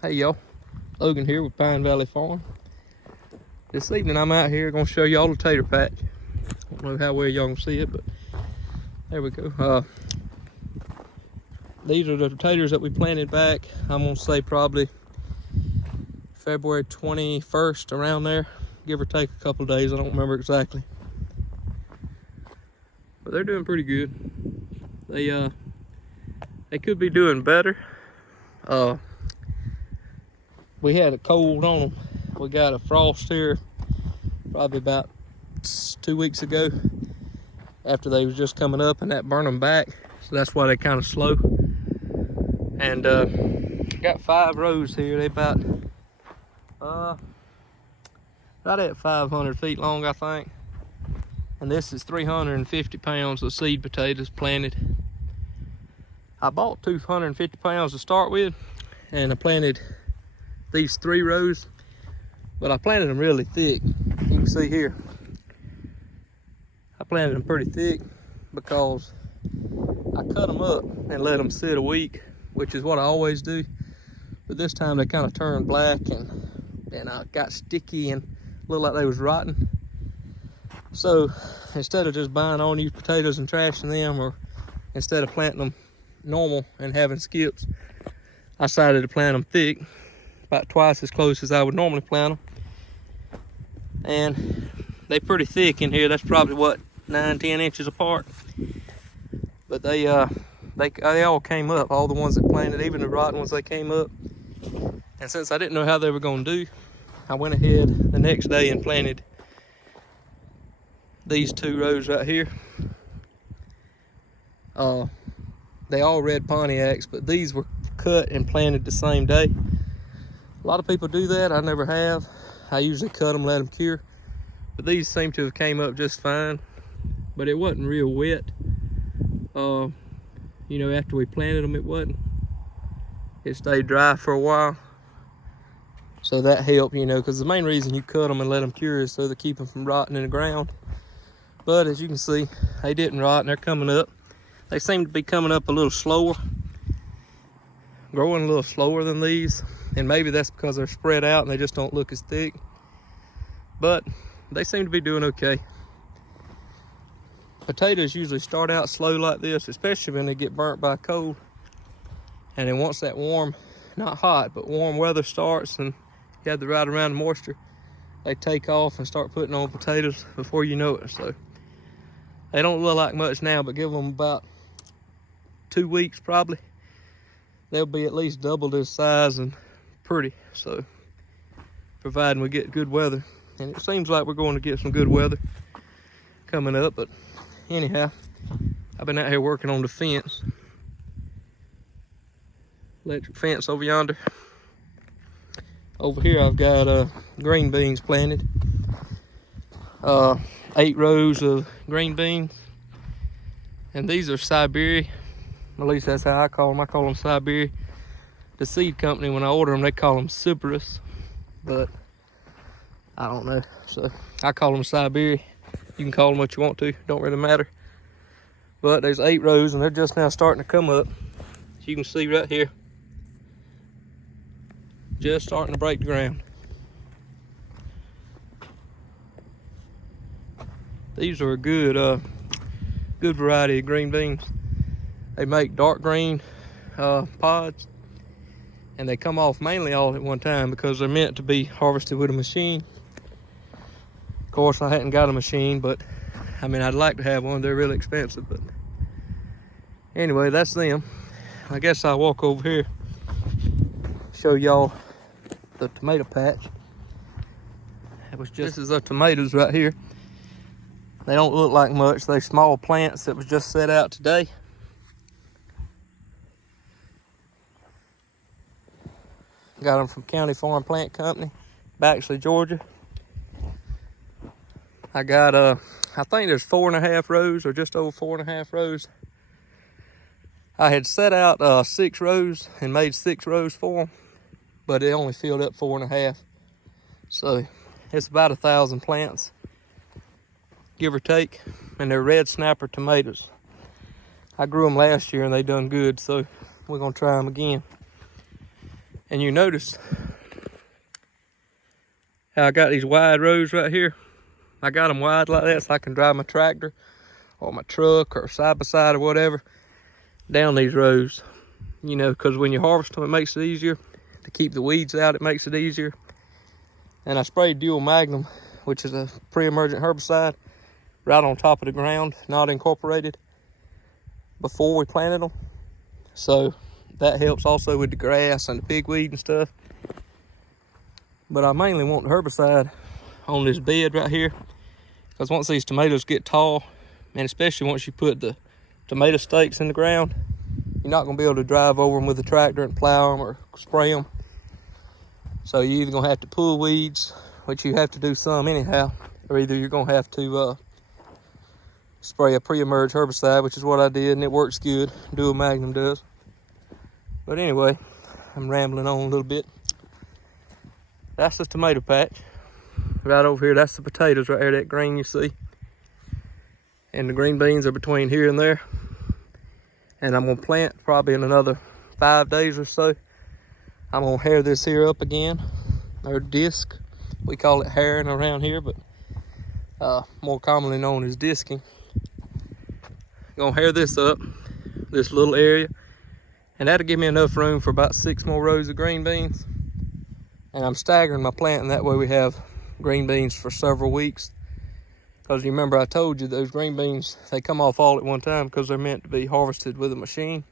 Hey y'all, Logan here with Pine Valley Farm. This evening I'm out here gonna show y'all the tater patch. I don't know how well y'all can see it, but there we go. These are the taters that we planted back, I'm gonna say probably February 21st, around there, give or take a couple days, I don't remember exactly. But they're doing pretty good. They could be doing better. We had a cold on them. We got a frost here probably about 2 weeks ago after they was just coming up, and that burned them back. So that's why they kind of slow. And got 5 rows here. They about right at 500 feet long, I think. And this is 350 pounds of seed potatoes planted. I bought 250 pounds to start with, and I planted these 3 rows, but I planted them really thick. You can see here, I planted them pretty thick because I cut them up and let them sit a week, which is what I always do. But this time they kind of turned black and got sticky and looked like they was rotten. So instead of just buying all new potatoes and trashing them, or instead of planting them normal and having skips, I decided to plant them thick, about twice as close as I would normally plant them. And they pretty thick in here. That's probably what, 9-10 inches apart. But they all came up, all the ones that planted, even the rotten ones, they came up. And since I didn't know how they were going to do, I went ahead the next day and planted these 2 rows right here. They all red Pontiacs, but these were cut and planted the same day. A lot of people do that. I never have. I usually cut them, let them cure. But these seem to have came up just fine. But it wasn't real wet. You know, after we planted them, it wasn't. It stayed dry for a while. So that helped, you know, because the main reason you cut them and let them cure is so to keep them from rotting in the ground. But as you can see, they didn't rot and they're coming up. They seem to be coming up a little slower, growing a little slower than these. And maybe that's because they're spread out and they just don't look as thick. But they seem to be doing okay. Potatoes usually start out slow like this, especially when they get burnt by cold. And then once that warm, not hot, but warm weather starts and you have the right amount of moisture, they take off and start putting on potatoes before you know it. So they don't look like much now, but give them about 2 weeks probably, they'll be at least double this size and pretty. So providing we get good weather, and it seems like we're going to get some good weather coming up. But anyhow, I've been out here working on the fence, electric fence over yonder. Over here I've got green beans planted, 8 rows of green beans, and these are Siberia. At least that's how I call them. I call them Siberia. The seed company, when I order them, they call them Cyprus, but I don't know. So I call them Siberia. You can call them what you want to, don't really matter. But there's 8 rows and they're just now starting to come up. As you can see right here, just starting to break the ground. These are a good variety of green beans. They make dark green pods, and they come off mainly all at one time because they're meant to be harvested with a machine. Of course, I hadn't got a machine, but I mean, I'd like to have one. They're really expensive, but anyway, that's them. I guess I'll walk over here, show y'all the tomato patch. This is the tomatoes right here. They don't look like much. They're small plants that was just set out today. Got them from County Farm Plant Company, Baxley, Georgia. I got I think there's 4.5 rows, or just over 4.5 rows. I had set out 6 rows and made 6 rows for them, but it only filled up 4.5. So it's about 1,000 plants, give or take, and they're red snapper tomatoes. I grew them last year and they done good, so we're gonna try them again. And you notice how I got these wide rows right here. I got them wide like that so I can drive my tractor or my truck or side by side or whatever down these rows. You know, because when you harvest them, it makes it easier to keep the weeds out. It makes it easier. And I sprayed Dual Magnum, which is a pre-emergent herbicide, right on top of the ground, not incorporated, before we planted them. So that helps also with the grass and the pigweed and stuff. But I mainly want the herbicide on this bed right here, because once these tomatoes get tall, and especially once you put the tomato stakes in the ground, you're not going to be able to drive over them with a tractor and plow them or spray them. So you're either going to have to pull weeds, which you have to do some anyhow, or either you're going to have to spray a pre-emerge herbicide, which is what I did, and it works good. Dual Magnum does. But anyway, I'm rambling on a little bit. That's the tomato patch. Right over here, that's the potatoes right there, that green you see. And the green beans are between here and there. And I'm gonna plant probably in another 5 days or so. I'm gonna hair this here up again, or disc. We call it hairing around here, but more commonly known as disking. Gonna hair this up, this little area, and that'll give me enough room for about 6 more rows of green beans. And I'm staggering my planting, that way we have green beans for several weeks. Because you remember I told you those green beans, they come off all at one time because they're meant to be harvested with a machine.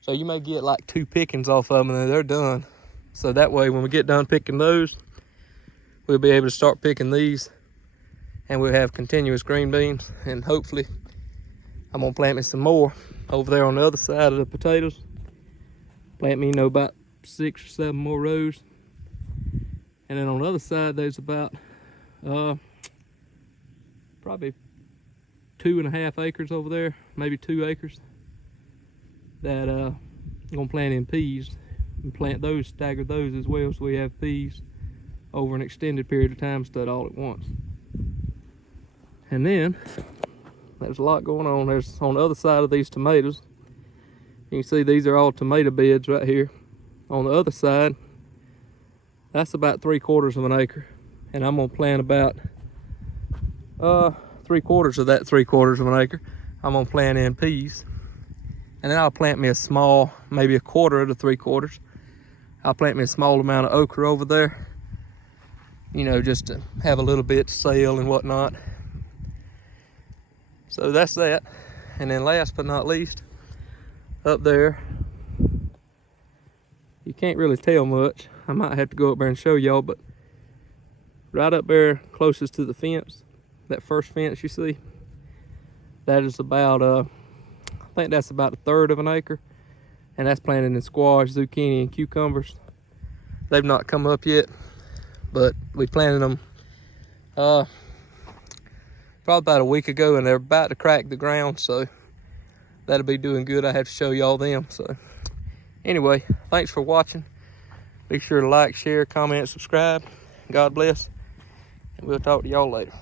So you may get like 2 pickings off of them and then they're done. So that way when we get done picking those, we'll be able to start picking these and we'll have continuous green beans. And hopefully I'm gonna plant me some more over there on the other side of the potatoes. Plant me, you know, about 6 or 7 more rows. And then on the other side, there's about probably 2.5 acres over there, maybe 2 acres, that I'm gonna plant in peas and plant those, stagger those as well, so we have peas over an extended period of time instead of all at once. And then there's a lot going on. There's on the other side of these tomatoes, you can see these are all tomato beds right here. On the other side, that's about 3/4 of an acre, and I'm gonna plant about 3/4 of that 3/4 of an acre. I'm gonna plant in peas, and then I'll plant me a small, maybe 1/4 of the 3/4. I'll plant me a small amount of okra over there, you know, just to have a little bit to sell and whatnot. So that's that. And then last but not least, up there, you can't really tell much. I might have to go up there and show y'all, but right up there closest to the fence, that first fence you see, that is about I think that's about 1/3 of an acre, and that's planted in squash, zucchini, and cucumbers. They've not come up yet, but we planted them probably about a week ago, and they're about to crack the ground, so that'll be doing good. I have to show y'all them. So anyway, thanks for watching. Be sure to like, share, comment, subscribe. God bless, and we'll talk to y'all later.